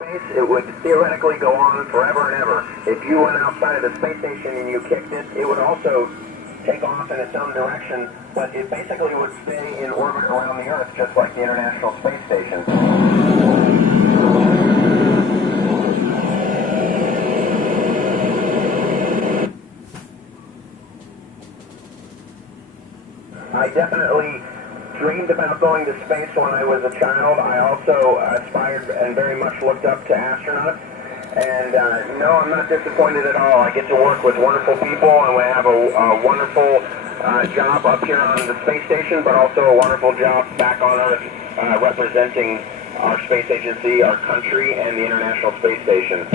It would theoretically go on forever and ever. If you went outside of the space station and you kicked it, it would also take off in its own direction, but it basically would stay in orbit around the Earth, just like the International Space Station. I definitely dreamed about going to space when I was a child. I also aspired and very much looked up to astronauts. And no, I'm not disappointed at all. I get to work with wonderful people, and we have a wonderful job up here on the space station, but also a wonderful job back on Earth representing our space agency, our country, and the International Space Station.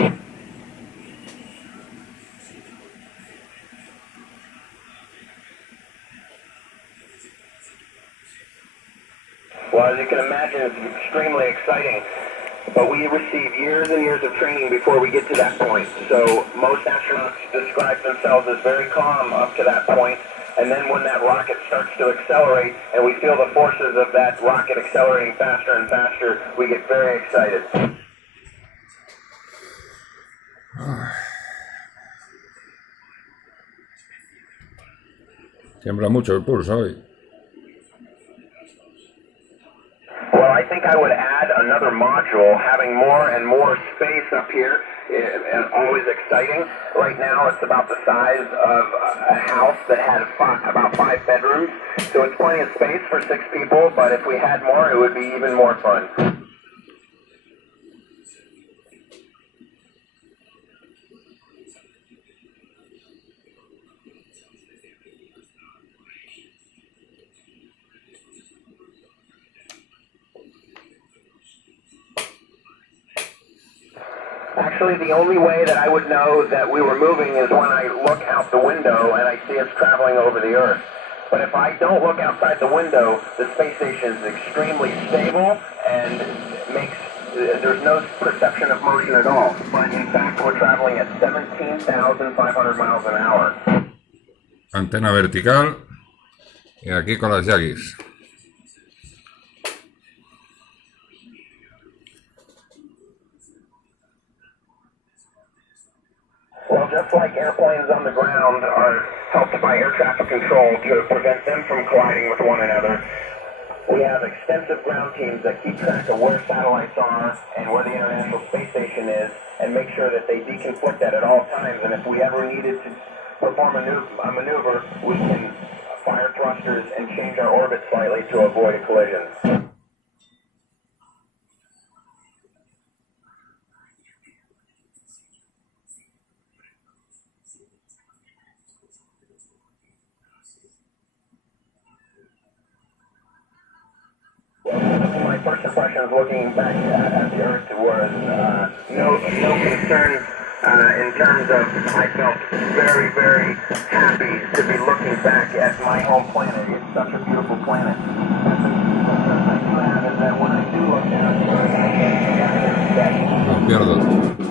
Well, as you can imagine, it's extremely exciting, but we receive years and years of training before we get to that point. So most astronauts describe themselves as very calm up to that point, and then when that rocket starts to accelerate and we feel the forces of that rocket accelerating faster and faster, we get very excited. Tiembla mucho el pulso hoy. Well, I think I would add another module, having more and more space up here, and always exciting. Right now, it's about the size of a house that had about 5 bedrooms, so it's plenty of space for 6 people, but if we had more, it would be even more fun. Actually, the only way that I would know that we were moving is when I look out the window and I see us traveling over the Earth. But if I don't look outside the window, the space station is extremely stable and there's no perception of motion at all. But in fact, we're traveling at 17,500 miles an hour. Antena vertical y aquí con las Yagis. Well, just like airplanes on the ground are helped by air traffic control to prevent them from colliding with one another, we have extensive ground teams that keep track of where satellites are and where the International Space Station is and make sure that they deconflict that at all times. And if we ever needed to perform a maneuver, we can fire thrusters and change our orbit slightly to avoid a collision. My first impressions looking back at the Earth was no concern in terms of I felt very, very happy to be looking back at my home planet. It's such a beautiful planet. And the thing I do have is that when I do look down here, I get that